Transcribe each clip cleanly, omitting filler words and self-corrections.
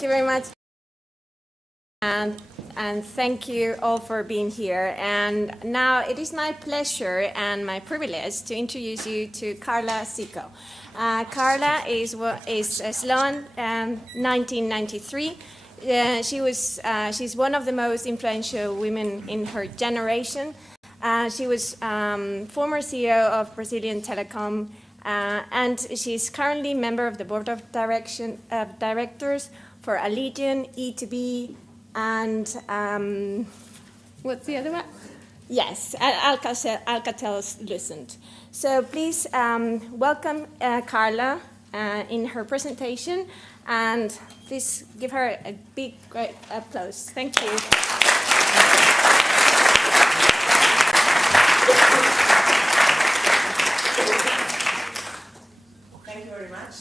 Thank you very much. And thank you all for being here. And now it is my pleasure and my privilege to introduce you to Carla Cico. Carla is Sloan 1993. She's one of the most influential women in her generation. She was former CEO of Brasil Telecom, and she's currently member of the board of directors for Allegion, E2B, and what's the other one? Yes, Alcatel-Lucent. So please welcome Carla in her presentation, and please give her a big, great applause. Thank you. Thank you very much.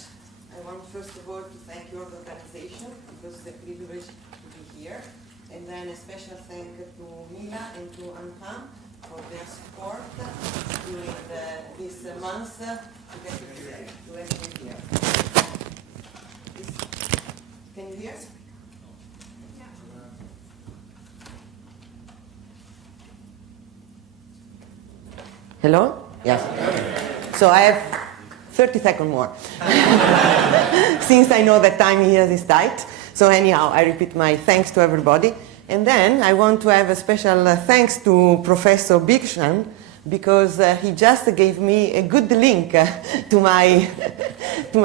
I want first of all to thank your organization because it's a privilege to be here. And then a special thank you to Mila and to Anpam for their support during this month to get you here. Can you hear? Hello? Yes. So I have 30 seconds more. Since I know that time here is tight. So anyhow, I repeat my thanks to everybody. And then I want to have a special thanks to Professor Bigsham because he just gave me a good link to my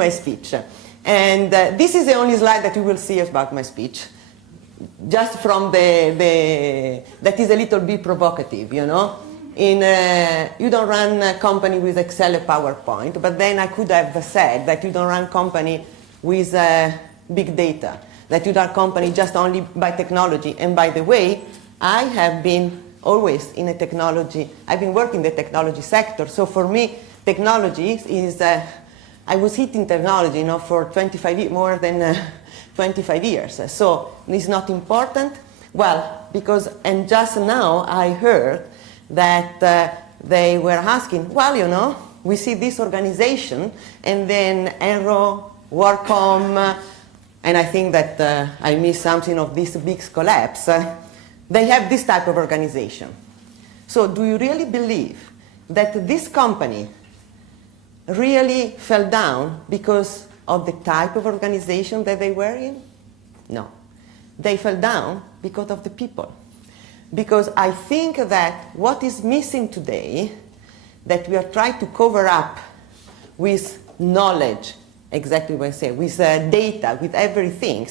speech. And this is the only slide that you will see about my speech. Just from that is a little bit provocative, you know. You don't run a company with Excel or PowerPoint, but then I could have said that you don't run a company with big data, that you run a company just only by technology. And by the way, I have been always in a technology, I've been working in the technology sector. So for me, technology is, I was hitting technology, you know, for 25 years, more than 25 years. So it's not important. Well, because, and just now I heard that they were asking, well, you know, we see this organization, and then Enro, WorkCom, and I think that I missed something of this big collapse. They have this type of organization. So do you really believe that this company really fell down because of the type of organization that they were in? No. They fell down because of the people. Because I think that what is missing today, that we are trying to cover up with knowledge, exactly what I say, with data, with everything,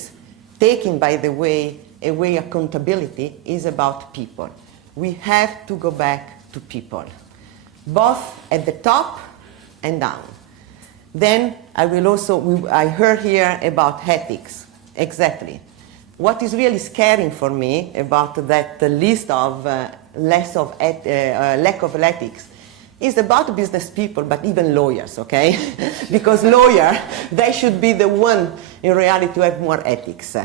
taking, by the way, away accountability, is about people. We have to go back to people, both at the top and down. Then I will also, I heard here about ethics, exactly. What is really scary for me about that list of lack of ethics is about business people, but even lawyers, okay? Because lawyers, they should be the one in reality to have more ethics.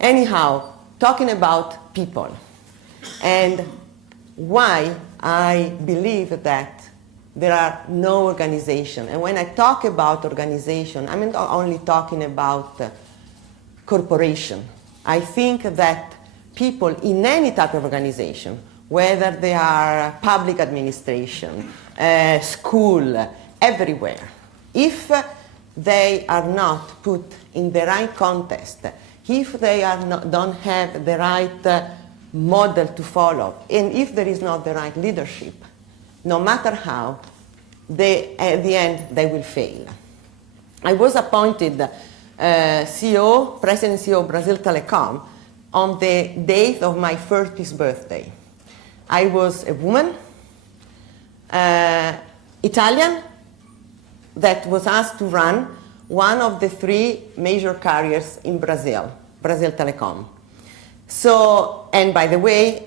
Anyhow, talking about people and why I believe that there are no organization. And when I talk about organization, I'm not only talking about corporation. I think that people in any type of organization, whether they are public administration, school, everywhere, if they are not put in the right context, if they are not, don't have the right model to follow, and if there is not the right leadership, no matter how, at the end they will fail. I was appointed President CEO of Brasil Telecom on the date of my 30th birthday. I was a woman, Italian, that was asked to run one of the 3 major carriers in Brazil, Brasil Telecom. So, and by the way,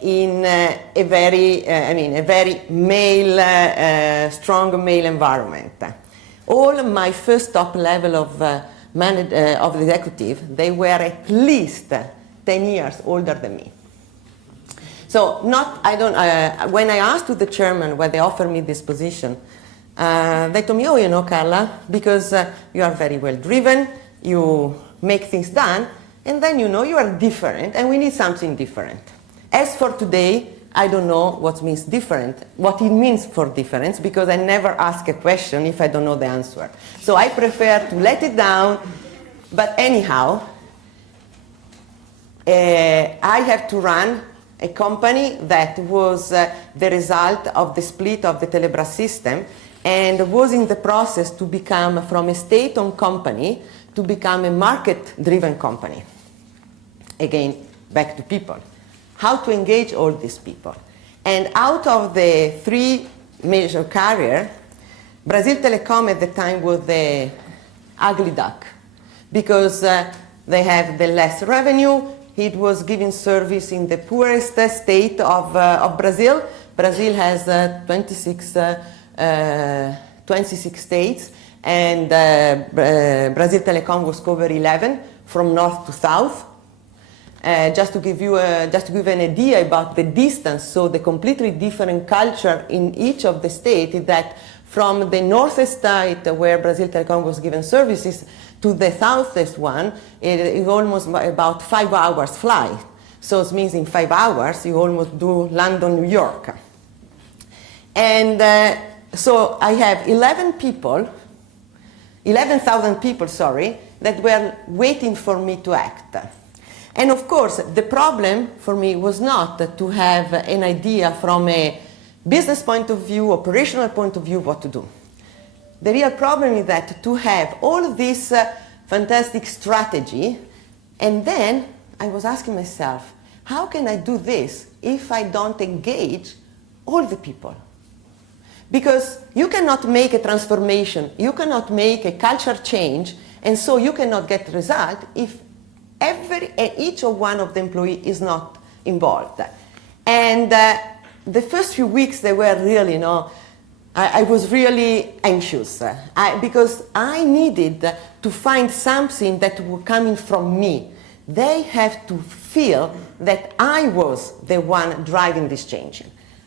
in a very male, strong male environment. All my first top level of the executive, they were at least 10 years older than me. So when I asked to the chairman when they offered me this position, they told me, oh, you know, Carla, because you are very well driven, you make things done, and then you know you are different, and we need something different. As for today, I don't know what means different, what it means for difference, because I never ask a question if I don't know the answer. So I prefer to let it down, but anyhow, I have to run a company that was the result of the split of the Telebras system and was in the process to become from a state-owned company to become a market-driven company. Again, back to people. How to engage all these people. And out of the three major carriers, Brasil Telecom at the time was the ugly duck because they have the less revenue. It was giving service in the poorest state of Brazil. Brazil has 26 states, and Brasil Telecom was cover 11 from north to south. Just to give an idea about the distance, so the completely different culture in each of the states is that from the northest state where Brasil Telecom was given services to the southeast one, it is almost about 5 hours flight. So it means in 5 hours you almost do London, New York. And so I have 11,000 people, that were waiting for me to act. And of course, the problem for me was not to have an idea from a business point of view, operational point of view, what to do. The real problem is that to have all this fantastic strategy, and then I was asking myself, how can I do this if I don't engage all the people? Because you cannot make a transformation, you cannot make a culture change, and so you cannot get result if each of one of the employees is not involved. And the first few weeks, they were really, I was really anxious because I needed to find something that was coming from me. They have to feel that I was the one driving this change.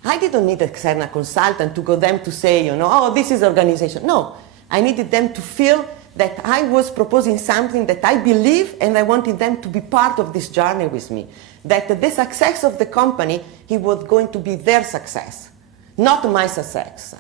I didn't need an external consultant to go them to say, oh, this is organization. No, I needed them to feel that I was proposing something that I believe, and I wanted them to be part of this journey with me. That the success of the company, it was going to be their success, not my success.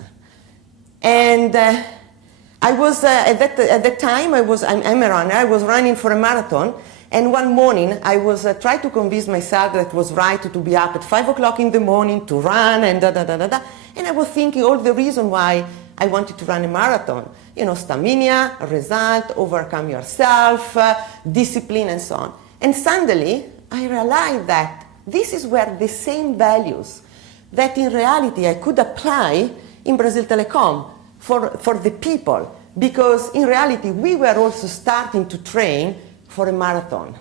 And I was, at that time, I'm a runner, I was running for a marathon, and one morning I was trying to convince myself that it was right to be up at 5 o'clock in the morning to run and and I was thinking all the reason why I wanted to run a marathon. Stamina, result, overcome yourself, discipline, and so on. And suddenly, I realized that this is where the same values that in reality I could apply in Brasil Telecom for the people, because in reality we were also starting to train for a marathon.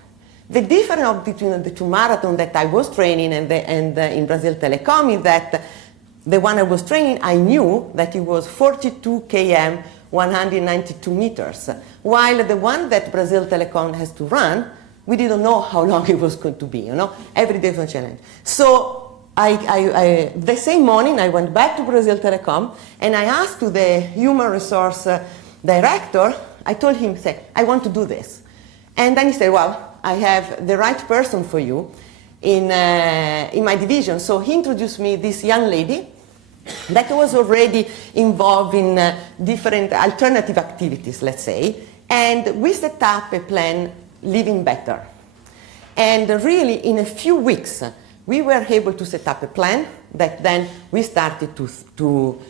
The difference between the two marathons that I was training and in Brasil Telecom is that the one I was training, I knew that it was 42 km, 192 meters, while the one that Brasil Telecom has to run, we didn't know how long it was going to be, every day was a challenge. So the same morning I went back to Brasil Telecom and I asked to the human resource director, I told him, I want to do this. And then he said, well, I have the right person for you in my division. So he introduced me this young lady that was already involved in different alternative activities, let's say, and we set up a plan, Living Better. And really, in a few weeks, we were able to set up a plan that then we started to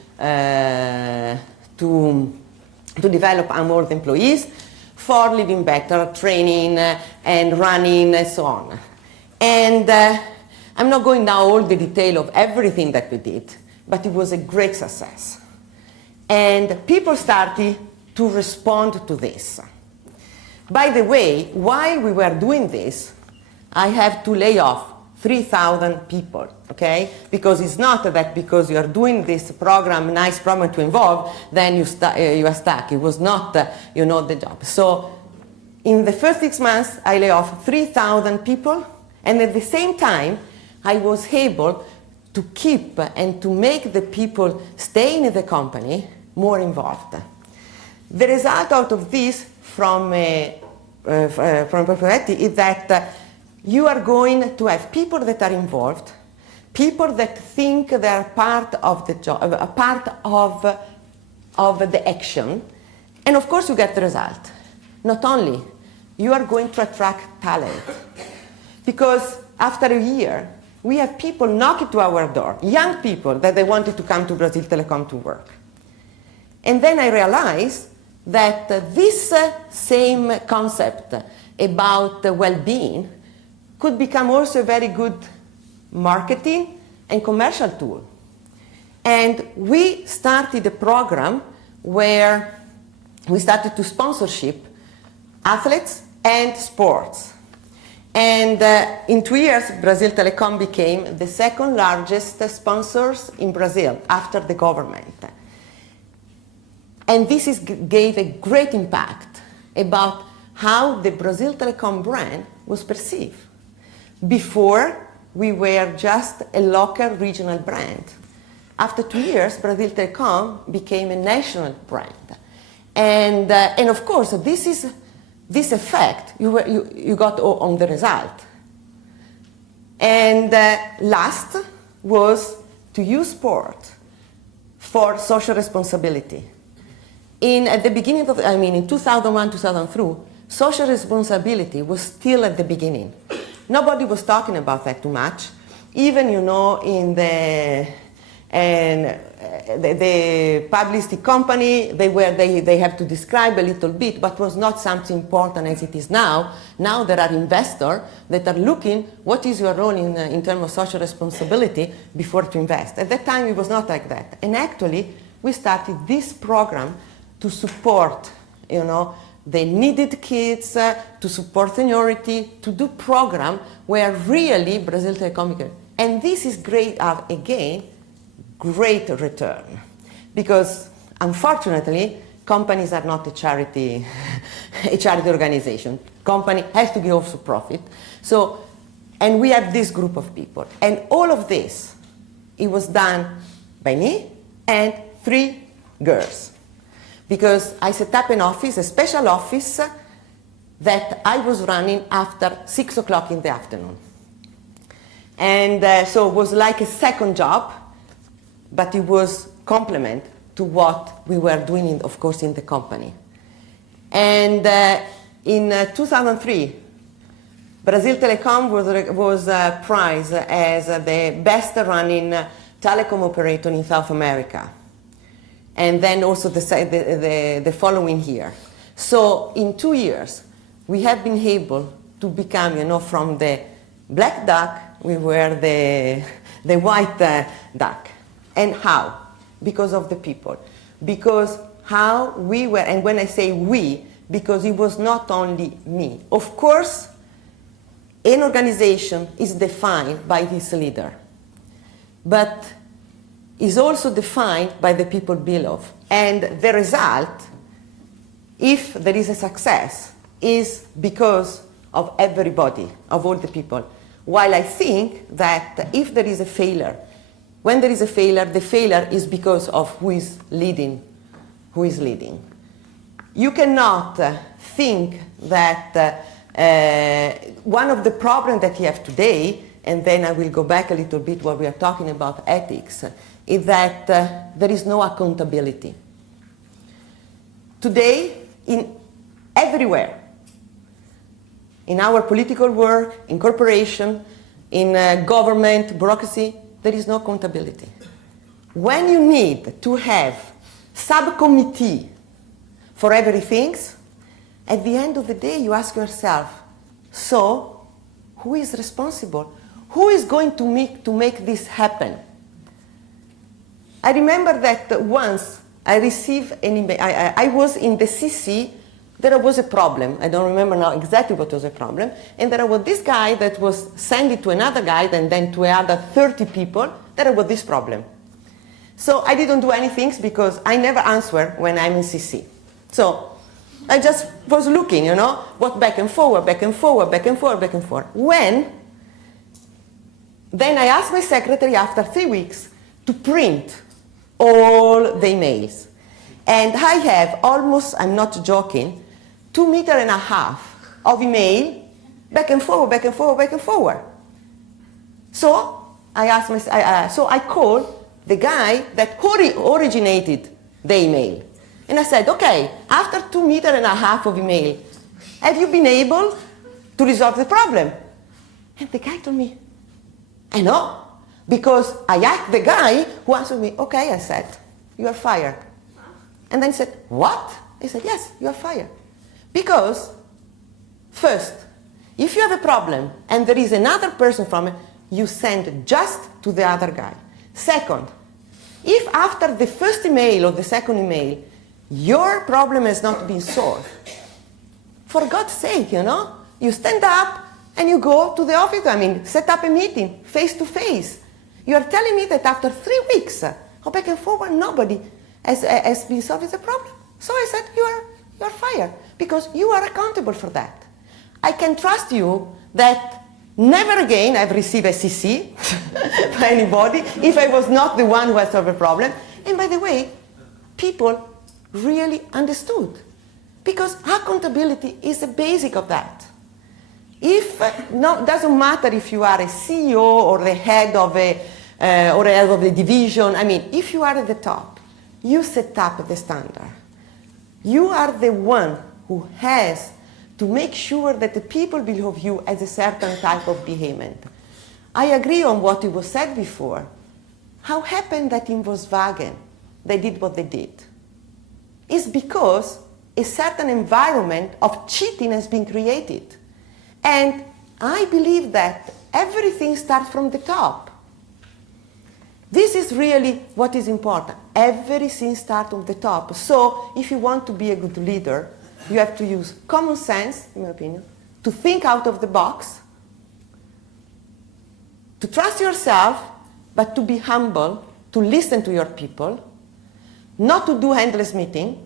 develop our employees for Living Better, training and running and so on. And I'm not going now all the detail of everything that we did, but it was a great success. And people started to respond to this. By the way, while we were doing this, I have to lay off 3,000 people, okay? Because it's not that because you are doing this program, nice program to involve, then you are stuck. It was not, the job. So in the first 6 months, I lay off 3,000 people, and at the same time, I was able to keep and to make the people staying in the company more involved. The result out of this, from a Ambrosetti is that you are going to have people that are involved, people that think they are part of the job, a part of the action, and of course you get the result. Not only, you are going to attract talent, because after a year, we have people knocking to our door, young people that they wanted to come to Brasil Telecom to work. And then I realized that this same concept about well-being could become also a very good marketing and commercial tool. And we started a program where we started to sponsorship athletes and sports. And in 2 years, Brasil Telecom became the second largest sponsors in Brazil after the government. And this gave a great impact about how the Brasil Telecom brand was perceived. Before, we were just a local regional brand. After 2 years, Brasil Telecom became a national brand. And of course, this effect you got on the result. And last was to use sport for social responsibility. At the beginning of, in 2001, 2003, social responsibility was still at the beginning. Nobody was talking about that too much. Even, in the publicity company, they have to describe a little bit, but was not something important as it is now. Now there are investors that are looking, what is your role in terms of social responsibility before to invest. At that time, it was not like that. And actually, we started this program to support, the needed kids, to support seniority, to do program where really Brasil Telecom, and this is great, again, great return. Because unfortunately, companies are not a charity organization. Company has to give also profit. So, and we have this group of people. And all of this, it was done by me and 3 girls. Because I set up an office, a special office, that I was running after 6 o'clock in the afternoon. And so it was like a second job, but it was complement to what we were doing, of course, in the company. And in 2003, Brasil Telecom was prized as the best running telecom operator in South America. And then also the following year. So in 2 years, we have been able to become, from the black duck, we were the white duck. And how? Because of the people. Because how we were, and when I say we, because it was not only me. Of course, an organization is defined by its leader, but is also defined by the people below. And the result, if there is a success, is because of everybody, of all the people. While I think that if there is a failure, when there is a failure, the failure is because of who is leading. You cannot think that one of the problems that you have today, and then I will go back a little bit while we are talking about ethics, is that there is no accountability. Today, everywhere, in our political work, in corporation, in government, bureaucracy, there is no accountability. When you need to have subcommittee for everything, at the end of the day, you ask yourself, so who is responsible? Who is going to make this happen? I remember that once I received an email. I was in the CC. There was a problem. I don't remember now exactly what was the problem. And there was this guy that was sending to another guy and then to another 30 people. There was this problem. So I didn't do anything because I never answer when I'm in CC. So I just was looking, what back and forward. Then I asked my secretary after 3 weeks to print all the emails. And I have almost, I'm not joking, 2.5 meters of email, back and forward, back and forward, back and forward. So I called the guy that originated the email. And I said, okay, after 2.5 meters of email, have you been able to resolve the problem? And the guy told me, I know, because I asked the guy who answered me, okay, I said, you are fired. And then he said, what? I said, yes, you are fired. Because, first, if you have a problem and there is another person from it, you send just to the other guy. Second, if after the first email or the second email, your problem has not been solved, for God's sake, you stand up and you go to the office, set up a meeting, face to face. You are telling me that after 3 weeks, back and forward, nobody has been solving the problem. So I said, you are fired, because you are accountable for that. I can trust you that never again I've received a CC by anybody if I was not the one who has solved a problem. And by the way, people really understood, because accountability is the basic of that. Doesn't matter if you are a CEO or the head of a division. If you are at the top, you set up the standard. You are the one who has to make sure that the people below you has a certain type of behavior. I agree on what was said before. How happened that in Volkswagen they did what they did? It's because a certain environment of cheating has been created. And I believe that everything starts from the top. This is really what is important. Everything starts from the top. So if you want to be a good leader, you have to use common sense, in my opinion, to think out of the box, to trust yourself, but to be humble, to listen to your people, not to do endless meetings,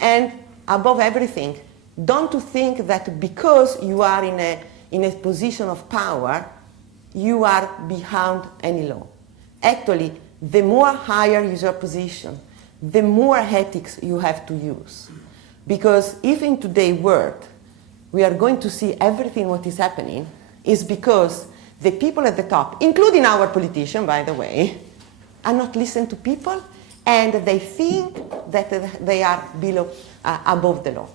and above everything, don't to think that because you are in a position of power, you are behind any law. Actually, the more higher is your position, the more ethics you have to use. Because if in today's world we are going to see everything what is happening, is because the people at the top, including our politicians, by the way, are not listening to people, and they think that they are above the law.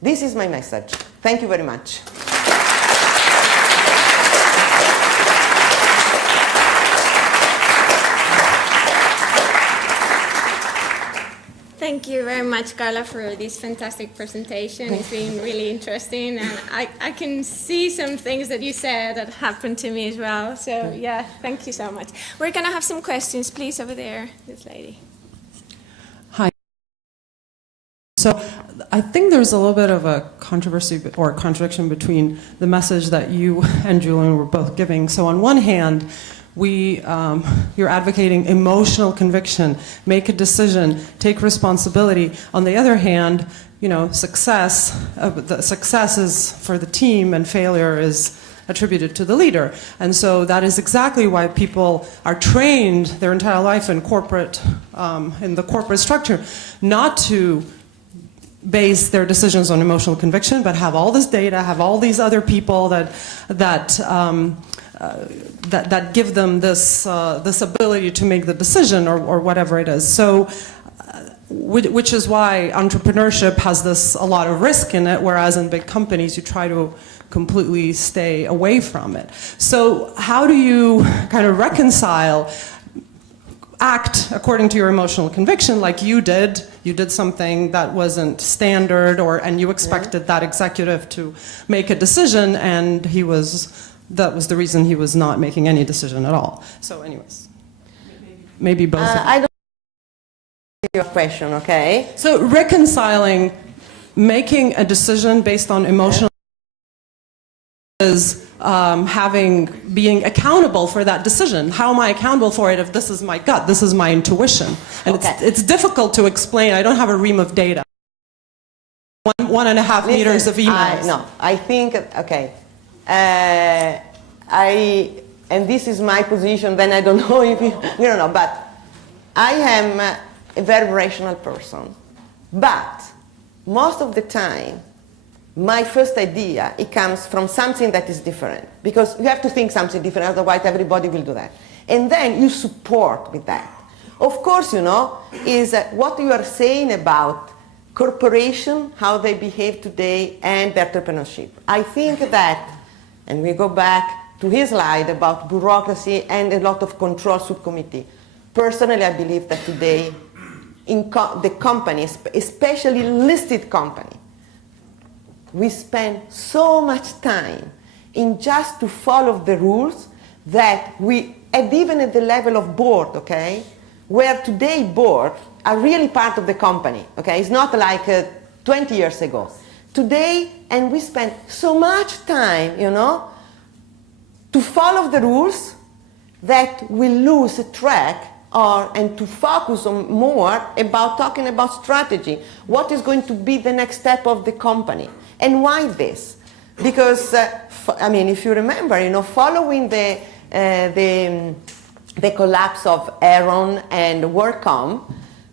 This is my message. Thank you very much. Thank you very much, Carla, for this fantastic presentation. It's been really interesting, and I can see some things that you said that happened to me as well. So yeah, thank you so much. We're going to have some questions, please, over there, this lady. Hi. So I think there's a little bit of a controversy or a contradiction between the message that you and Julian were both giving. So on one hand, you're advocating emotional conviction, make a decision, take responsibility. On the other hand, success, the success is for the team and failure is attributed to the leader. And so that is exactly why people are trained their entire life in the corporate structure, not to base their decisions on emotional conviction, but have all this data, have all these other people that give them this ability to make the decision or whatever it is. So, which is why entrepreneurship has a lot of risk in it, whereas in big companies you try to completely stay away from it. So how do you kind of reconcile act according to your emotional conviction, like you did something that wasn't standard, and you expected that executive to make a decision, and that was the reason he was not making any decision at all. So anyways, maybe both. I don't your question, okay? So reconciling making a decision based on emotional is being accountable for that decision. How am I accountable for it if this is my gut, this is my intuition? And it's difficult to explain. I don't have a ream of data. 1.5 meters of emails. I think, okay. And this is my position, then I don't know if you don't know, but I am a very rational person. But most of the time, my first idea, it comes from something that is different. Because you have to think something different, otherwise everybody will do that. And then you support with that. Of course, you know, is what you are saying about corporation, how they behave today, and entrepreneurship. I think that, and we go back to his slide about bureaucracy and a lot of control subcommittee. Personally, I believe that today, in the companies, especially listed company, we spend so much time in just to follow the rules that we, and even at the level of board, okay, where today boards are really part of the company, okay? It's not like 20 years ago. Today, and we spend so much time, you know, to follow the rules that we lose track and to focus on more about talking about strategy. What is going to be the next step of the company? And why this? Because, I mean, if you remember, you know, following the collapse of Aaron and WorkCom,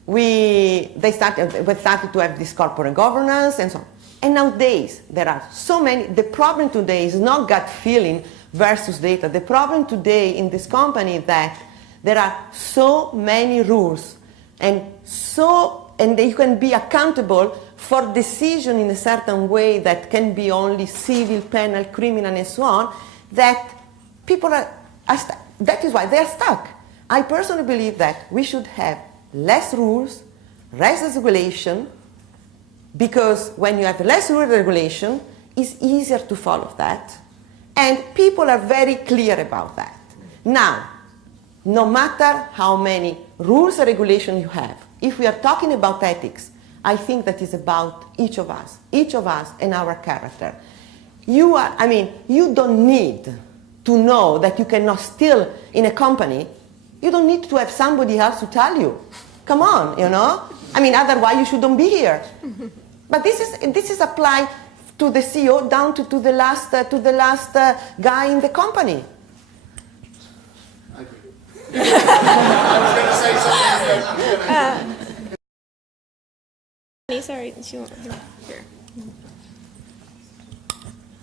we started to have this corporate governance and so on. And nowadays, there are so many, the problem today is not gut feeling versus data. The problem today in this company is that there are so many rules and you can be accountable for decision in a certain way that can be only civil, penal, criminal, and so on, that people are that is why they are stuck. I personally believe that we should have less rules, less regulation, because when you have less rule regulation, it's easier to follow that. And people are very clear about that. Now, no matter how many rules or regulations you have, if we are talking about ethics, I think that is about each of us and our character. You don't need to know that you cannot steal in a company. You don't need to have somebody else to tell you. Come on, you know? I mean, otherwise you shouldn't be here. But this is applied to the CEO down to the last guy in the company. I agree. I was going to say something. Sorry, here.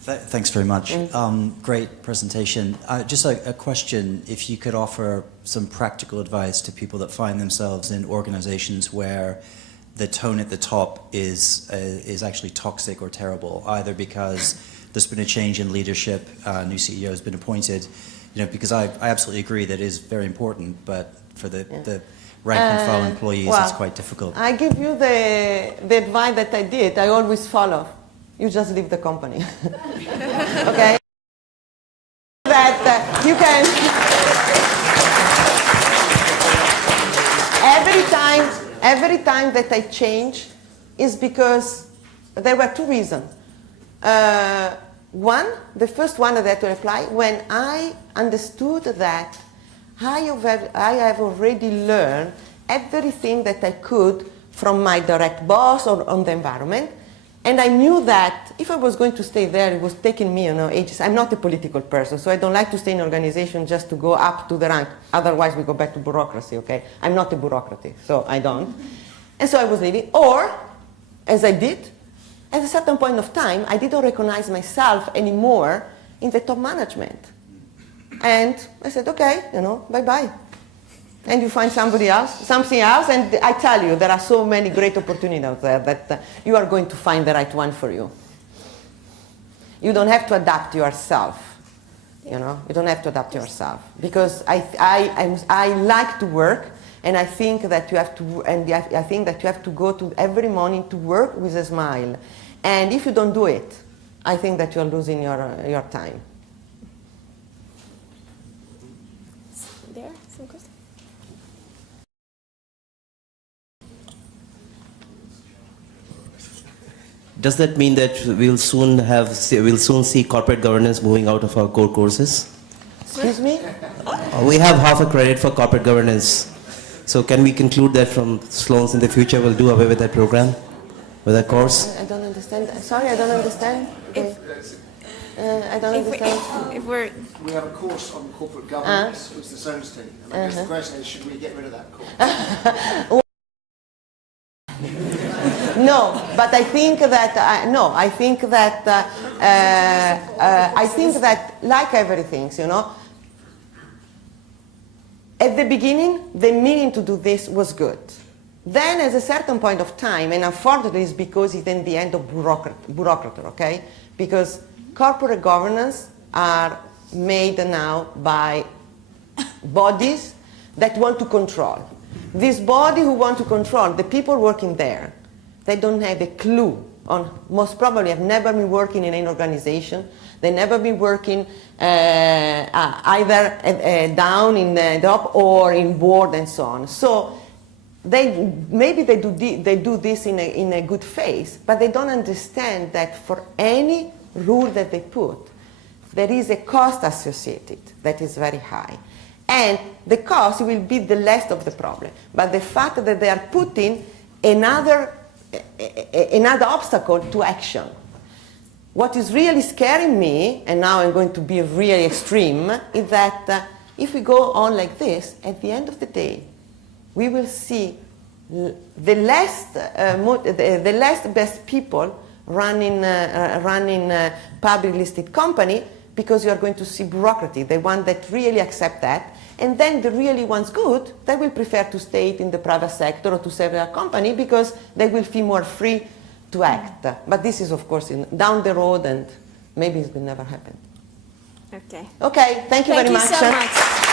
Thanks very much. Great presentation. Just a question, if you could offer some practical advice to people that find themselves in organizations where the tone at the top is actually toxic or terrible, either because there's been a change in leadership, a new CEO has been appointed, you know, because I absolutely agree that it is very important, but for the rank and file employees, it's quite difficult. I give you the advice that I did. I always follow. You just leave the company. Okay? That you can. Every time that I change is because there were two reasons. One, the first one that I had to apply, when I understood that I have already learned everything that I could from my direct boss or on the environment. And I knew that if I was going to stay there, it was taking me, you know, ages. I'm not a political person, so I don't like to stay in an organization just to go up to the rank. Otherwise, we go back to bureaucracy, okay? I'm not a bureaucrat, so I don't. And so I was leaving. Or, as I did, at a certain point of time, I didn't recognize myself anymore in the top management. And I said, okay, you know, bye-bye. And you find something else, and I tell you, there are so many great opportunities out there that you are going to find the right one for you. You don't have to adapt yourself, you know. You don't have to adapt yourself, because I like to work, and I think that you have to, I think that you have to go to every morning to work with a smile, and if you don't do it, I think that you are losing your time. There, some questions? Does that mean that we'll soon see corporate governance moving out of our core courses? Excuse me? We have half a credit for corporate governance. So can we conclude that from Sloan's in the future will do away with that program, with that course? I don't understand. Sorry, I don't understand. I don't understand. If we're We have a course on corporate governance, which is the Sloan's team. And I guess the question is, should we get rid of that course? No, but I think that I think that like everything, you know, at the beginning the meaning to do this was good. Then, at a certain point of time, and unfortunately, it's because it's in the end of bureaucracy, okay? Because corporate governance are made now by bodies that want to control. This body who want to control, the people working there, they don't have a clue on, most probably have never been working in an organization, they never been working either down in the top or in board and so on. So maybe they do this in a good faith, but they don't understand that for any rule that they put, there is a cost associated that is very high. And the cost will be the less of the problem. But the fact that they are putting another obstacle to action. What is really scaring me, and now I'm going to be really extreme, is that if we go on like this, at the end of the day, we will see the less best people running public listed company, because you are going to see bureaucracy, the one that really accept that, and then the really ones good, they will prefer to stay in the private sector or to serve a company because they will feel more free to act. But this is, of course, down the road, and maybe it will never happen. Okay. Okay, thank you very much. Thank you so much.